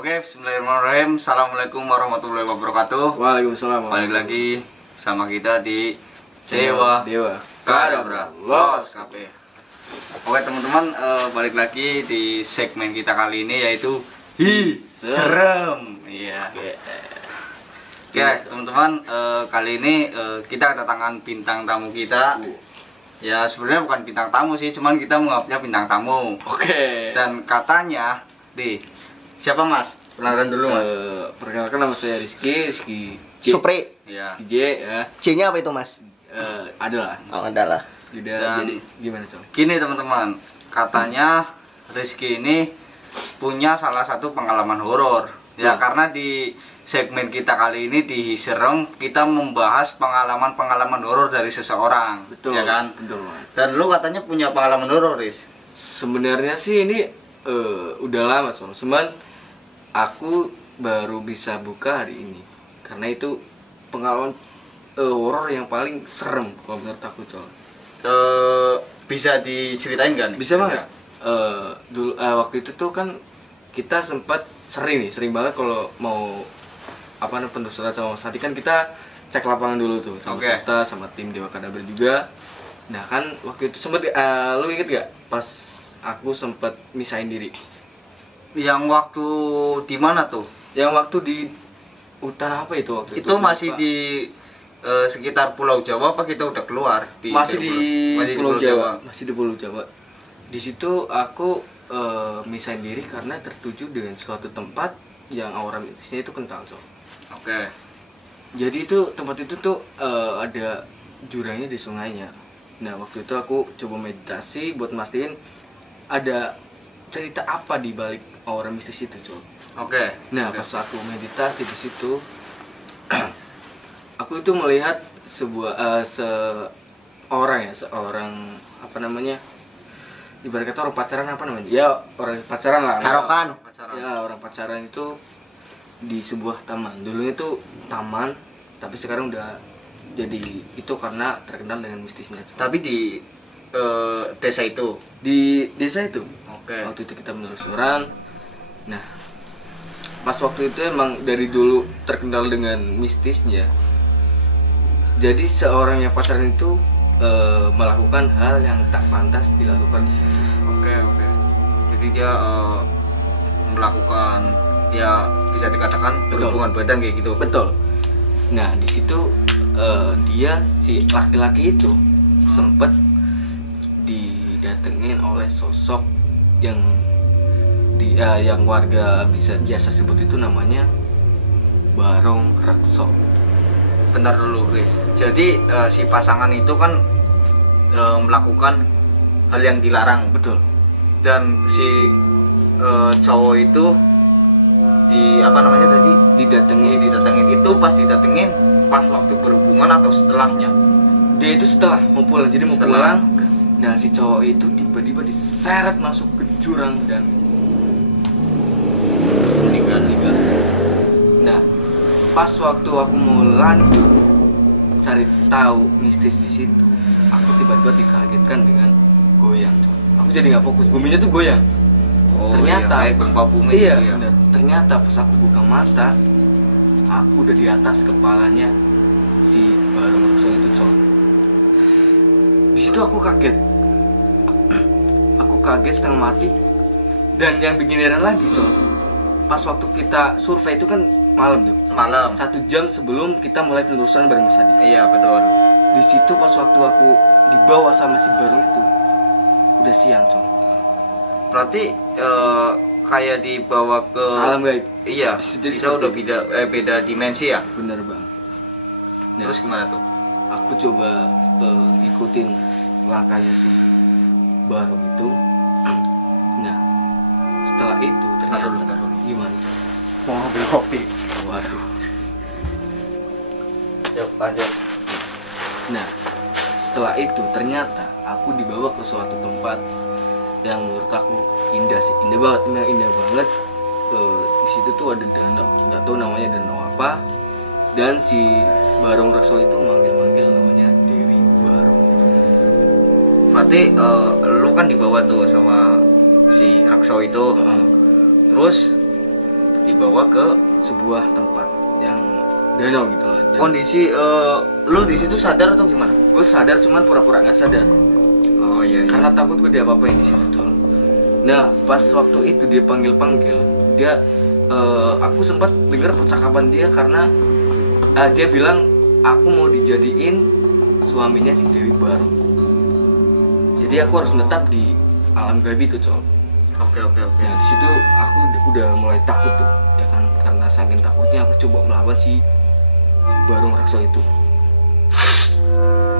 Oke, bismillahirrahmanirrahim. Assalamualaikum warahmatullahi wabarakatuh. Waalaikumsalam. Balik lagi sama kita di Dewa Kadabra Los Cafe. Oke teman-teman, balik lagi di segmen kita kali ini yaitu serem. Iya. Oke teman-teman, kali ini kita kedatangan bintang tamu kita. Ya sebenarnya bukan bintang tamu sih, cuman kita menganggapnya bintang tamu. Oke. Dan katanya siapa Mas? Perkenalkan dulu Mas. Perkenalkan nama saya Rizky J. Supri. Iya. J ya. C-nya apa itu, Mas? Adalah. Oh, adalah. Jadi gimana tuh? Gini teman-teman, katanya Rizky ini punya salah satu pengalaman horor. Ya karena di segmen kita kali ini di Serem kita membahas pengalaman-pengalaman horor dari seseorang. Betul. Ya kan? Betul. Dan lu katanya punya pengalaman horor, Riz. Sebenarnya sih ini udah lama soalnya. Cuman aku baru bisa buka hari ini. Karena itu pengalaman horor yang paling serem kalau menurut aku soalnya. Bisa diceritain gak nih? Bisa banget. Dulu waktu itu tuh kan kita sempat sering banget kalau mau penelusuran sama Mas Hadi kan kita cek lapangan dulu tuh sama Serta sama tim Dewa Kadabra juga. Nah kan waktu itu sempat lu inget gak pas aku sempat misahin diri? Yang waktu di mana tuh? Yang waktu di hutan apa itu waktu itu? Itu masih di sekitar Pulau Jawa apa kita udah keluar? Masih di Pulau Jawa. Masih di Pulau Jawa. Di situ aku misahin diri karena tertuju dengan suatu tempat yang aura mistisnya itu kental so. Oke. Jadi itu tempat itu tuh ada jurangnya di sungainya. Nah waktu itu aku coba meditasi buat mastiin ada cerita apa di balik aura mistis itu coba. Oke. Nah pas aku meditasi di situ, aku itu melihat seorang ibarat kata orang pacaran ya orang pacaran lah. Karokan. Ya orang pacaran itu di sebuah taman. Dulunya itu taman, tapi sekarang udah jadi itu karena terkenal dengan mistisnya. Tapi di desa itu. Di desa itu. Oke. Waktu itu kita menelusuran. Nah, pas waktu itu emang dari dulu terkenal dengan mistisnya. Jadi seorang yang pacaran itu melakukan hal yang tak pantas dilakukan di situ. Oke. Jadi dia melakukan ya bisa dikatakan berhubungan badan kayak gitu. Betul. Nah di situ dia si laki-laki itu sempet didatengin oleh sosok yang yang warga biasa sebut itu namanya Barong Rakso. Bentar dulu, Riz. Jadi si pasangan itu kan melakukan hal yang dilarang. Betul. Dan si cowok itu didatengin itu pas didatengin pas waktu berhubungan atau setelahnya? Dia itu setelah mau pulang, jadi mau pulang. Nah si cowok itu tiba-tiba diseret masuk ke jurang dan meninggal. Nah pas waktu aku mau lanjut cari tahu mistis di situ, aku tiba-tiba dikagetkan dengan goyang. Aku jadi nggak fokus, buminya tuh goyang. Oh, ternyata iya, kayak gempa bumi iya, gitu ya. bener. Ternyata pas aku buka mata, aku udah di atas kepalanya si Barong Rakso itu cowok. Di situ aku kaget. Aku kaget setengah mati. Dan yang bikin heran lagi cowok, pas waktu kita survei itu kan malam tuh. Malam. 1 jam sebelum kita mulai penelusuran bareng Mas Adi. Iya betul. Di situ pas waktu aku dibawa sama si Barong itu udah siang cowok. Berarti kayak dibawa ke Alam gaib. Iya. Jadi Kita udah beda dimensi ya. Bener bang. Nah, Terus gimana tuh? aku coba ngikutin langkahnya si Barong itu. Nah setelah itu ternyata Bentar dulu. gimana? Mau ambil kopi. Waduh. Yuk lanjut. Nah setelah itu ternyata aku dibawa ke suatu tempat yang menurut aku indah sih, indah banget. Di situ tuh ada danau, nggak tahu namanya danau apa. Dan si Barong Rakso itu manggil namanya Dewi Barong. Berarti lu kan dibawa tuh sama si Rakso itu. Terus dibawa ke sebuah tempat yang danau gitu loh. Kondisi lu di situ sadar atau gimana? Gue sadar cuman pura-pura nggak sadar. Oh iya, iya. Karena takut gue diapa-apain di situ tuh. Nah pas waktu itu dia panggil dia, aku sempat dengar percakapan dia karena dia bilang aku mau dijadiin suaminya si Dewi Barong. Jadi aku harus menetap di alam gaib itu Col. Oke. Nah di situ aku udah mulai takut tuh, ya kan, karena saking takutnya aku coba melawan si Barong Rakso itu.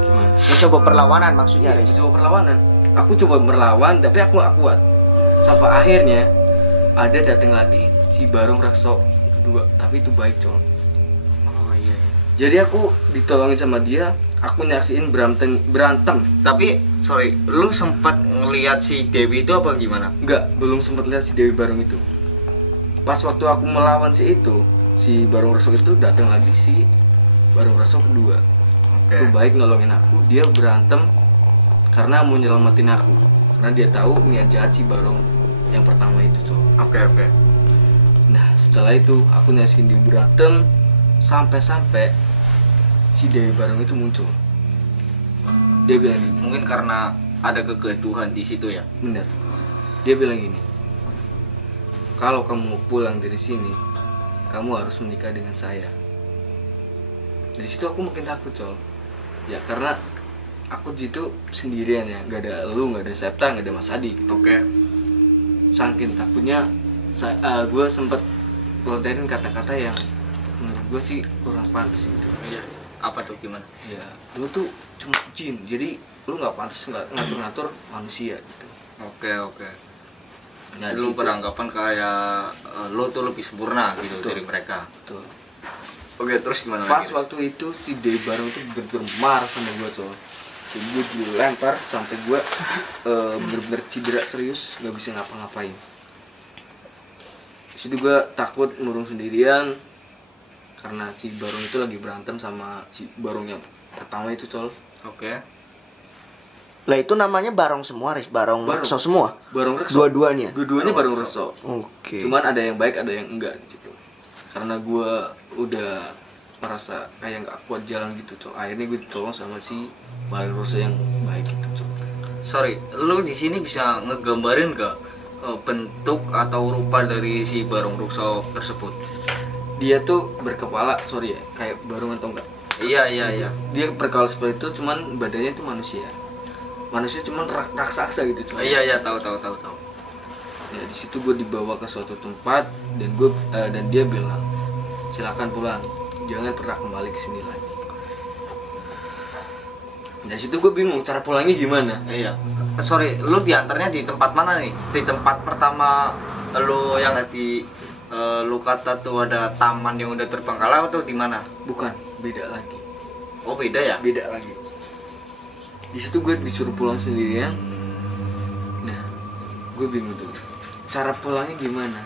Gimana? Mencoba perlawanan maksudnya, Iya, Riz? mencoba perlawanan. Aku coba melawan tapi aku gak kuat. Sampai akhirnya ada datang lagi si Barong Rakso kedua, tapi itu baik Col. Oh iya. Jadi aku ditolongin sama dia, aku nyaksiin berantem. Tapi sorry, lu sempat ngelihat si Dewi itu apa gimana? Enggak, belum sempat lihat si Dewi Barong itu. Pas waktu aku melawan si Barong Rakso itu datang lagi si Barong Rakso kedua. Oke. Itu baik nolongin aku, dia berantem karena mau nyelamatin aku. Karena dia tahu niat jahat si Barong yang pertama itu tuh. Oke. Nah setelah itu aku nyaksiin dia berantem sampai si Dewi Barong itu muncul. Dia bilang gini, Mungkin karena ada kegaduhan di situ ya. bener. Dia bilang gini, kalau kamu pulang dari sini, kamu harus menikah dengan saya. Dari situ aku makin takut Col. Ya karena aku di situ sendirian ya, nggak ada lu, nggak ada Septa, nggak ada Mas Adi gitu. Oke. Saking takutnya, gue sempet lontarin kata-kata yang menurut gue sih kurang pantas gitu. Iya. Apa tuh gimana? Ya, lu tuh cuma jin, jadi lu nggak pantas ngatur-ngatur manusia gitu. Oke. Nah, Lu di situ- beranggapan kayak lu tuh lebih sempurna gitu Betul. dari mereka. Betul. Oke, terus gimana Pas lagi? waktu itu si Dewi Barong tuh bener-bener marah sama gue Col. Jadi gue dilempar sampai gue bener-bener cedera serius, nggak bisa ngapa-ngapain. Di situ gue takut murung sendirian karena si Barong itu lagi berantem sama si Barong yang pertama itu Col. Oke. Lah itu namanya Barong semua, Riz? Barong Barong. Rakso semua? Barong Rekso. Dua-duanya? Dua-duanya Barong Rekso. Oke. Cuman ada yang baik, ada yang enggak di situ. Karena gue udah merasa kayak nggak kuat jalan gitu Col. Akhirnya gue ditolong sama si Barong Rekso yang baik itu Col. Sorry, lu di sini bisa ngegambarin gak bentuk atau rupa dari si Barong Rakso tersebut? Dia tuh berkepala, sorry ya, kayak Barong atau enggak? Iya. Dia berkepala seperti itu, cuman badannya itu manusia. Manusia cuman raksasa gitu Col. Iya, tahu. Ya di situ gue dibawa ke suatu tempat dan dia bilang, silakan pulang, jangan pernah kembali ke sini lagi. Dari situ gue bingung cara pulangnya gimana. Iya. Sorry, lu diantarnya di tempat mana nih? Di tempat pertama lu yang tadi lu kata tuh ada taman yang udah terbengkalai atau di mana? Bukan, beda lagi. Oh, beda ya? Beda lagi. Di situ gue disuruh pulang sendirian. Nah, gue bingung tuh. Cara pulangnya gimana?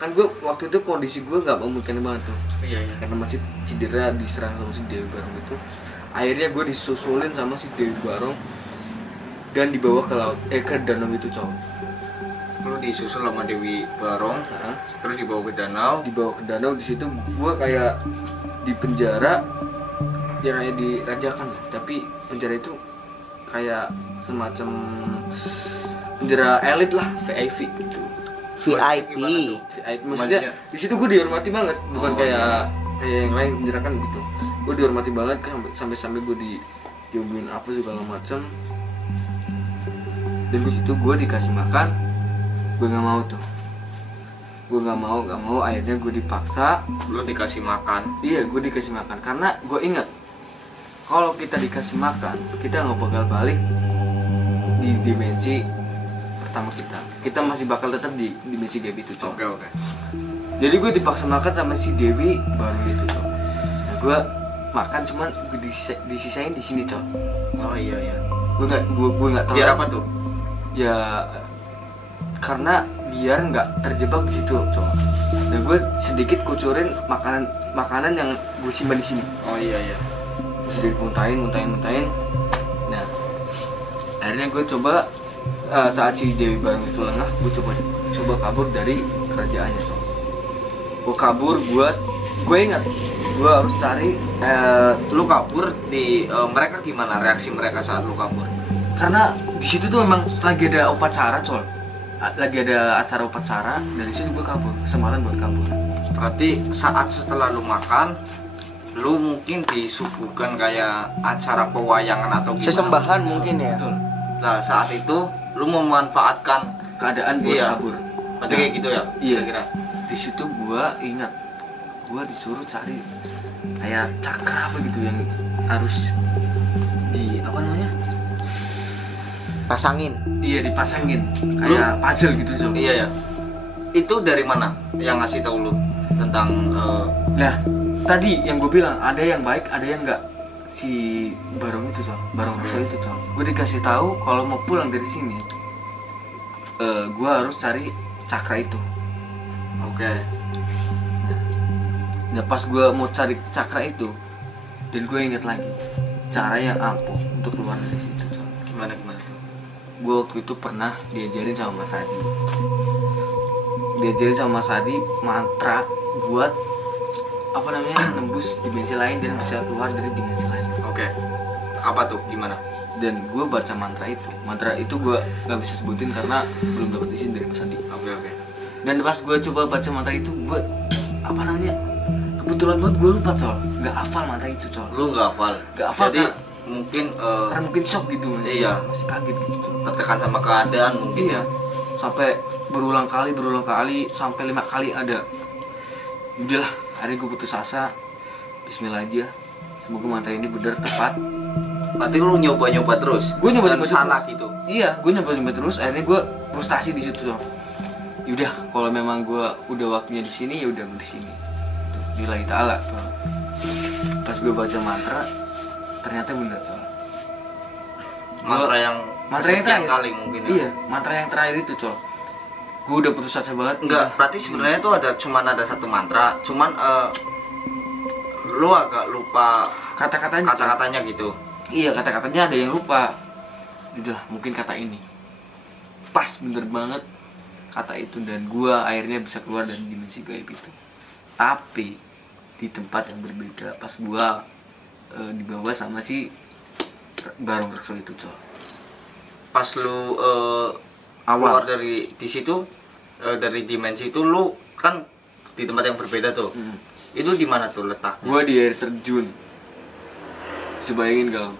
Kan gue waktu itu kondisi gue nggak memungkinkan banget tuh. Iya. Karena masih cedera, diserang sama si Dewi Barong itu. Akhirnya gue disusulin sama si Dewi Barong dan dibawa ke laut, ke danau itu Cowok. Lu disusul sama Dewi Barong, Nah, terus dibawa ke danau. dibawa ke danau. Di situ gue kayak di penjara, ya kayak dirajakan, tapi penjara itu kayak semacam penjara elit lah, VIP gitu. VIP. VIP maksudnya di situ gue dihormati banget, bukan Oh, kayak yang lain penjara kan gitu. Gue dihormati banget kan, sampai gue diomelin apa segala macam. Dan di situ gue dikasih makan, gue nggak mau tuh. Gue nggak mau. Akhirnya gue dipaksa. Lu dikasih makan. Iya, gue dikasih makan karena gue ingat kalau kita dikasih makan, kita nggak bakal balik di dimensi pertama kita. Kita masih bakal tetap di dimensi gaib itu, Cok. Oke. Jadi gue dipaksa makan sama si Dewi baru itu, Cok. Nah, gue makan cuman gue disisain di sini, Cok. Oh iya. Gue nggak tahu. Biar apa tuh? Ya karena biar nggak terjebak di situ, Cok. Dan gue sedikit kucurin makanan yang gue simpan di sini. Oh iya. Sedikit muntahin. Nah, akhirnya gue coba saat si Dewi Barong itu lengah, gue coba kabur dari kerajaannya, Cok. Gue kabur, gue ingat gue harus cari. Lu kabur di mereka gimana reaksi mereka saat lu kabur? Karena di situ tuh memang lagi ada upacara, Col. Lagi ada acara upacara, dari situ gue kabur, kesempatan buat kabur. Berarti saat setelah lu makan, lu mungkin disuguhkan kayak acara pewayangan atau gimana? Sesembahan mungkin ya. Betul. Nah saat itu lu memanfaatkan Keadaan buat Iya. kabur. berarti kayak gitu ya? Iya. Kira-kira. Di situ gue ingat, gue disuruh cari kayak cakra apa gitu yang harus di apa namanya? Pasangin. Iya, dipasangin kayak puzzle gitu, Col. Iya ya. Itu dari mana yang ngasih tahu lu tentang Nah, tadi yang gue bilang ada yang baik, ada yang enggak. Si Barong itu, Col. Barong Rasul itu, Col. Gue dikasih tahu kalau mau pulang dari sini, gue harus cari cakra itu. Oke. Nah, pas gue mau cari cakra itu, dan gue inget lagi cara yang ampuh untuk keluar dari situ, Col. Gimana tuh? Gue waktu itu pernah diajarin sama Mas Adi. Diajarin sama Mas Adi mantra buat apa namanya nembus dimensi lain dan bisa keluar dari dimensi lain. Oke. Apa tuh? Gimana? Dan gue baca mantra itu gue nggak bisa sebutin karena belum dapat izin dari Mas Adi. Oke. Dan pas gue coba baca mantra itu, gue apa namanya kebetulan banget gue lupa, Col. Nggak hafal mantra itu, Col. Lu nggak hafal. Nggak hafal. Jadi mungkin karena mungkin shock gitu. Iya. Masih kaget gitu, Col. tertekan sama keadaan mungkin. Iya, sampai berulang kali sampai 5 kali ada. Udahlah, hari gue putus asa. Bismillah aja. Semoga mantra ini benar tepat. Berarti lu nyoba terus. Gue nyoba Dan salah terus. gitu. Iya, gue nyoba terus. Akhirnya gue frustasi di situ. Yaudah, kalau memang gue udah waktunya di sini, ya udah gue di sini. Billahi ta'ala. Pas gue baca mantra, ternyata benar, tuh. Mantra yang Mantra yang sekian terakhir. kali mungkin. Ya? Iya, mantra yang terakhir itu, Col. Gue udah putus asa banget. Enggak, berarti sebenarnya tuh ada satu mantra, cuman lu agak lupa Kata-katanya, Col. kata-katanya gitu. Iya, kata-katanya ada yang lupa. Udah, mungkin kata ini pas bener banget kata itu, dan gua akhirnya bisa keluar dari dimensi gaib itu. Tapi di tempat yang berbeda, pas gua dibawa sama si Barong Rasul itu, Col. Pas lu Awal. keluar dari di situ dari dimensi itu, lu kan di tempat yang berbeda tuh. Itu di mana tuh letaknya? Gua di air terjun. Bisa bayangin gak?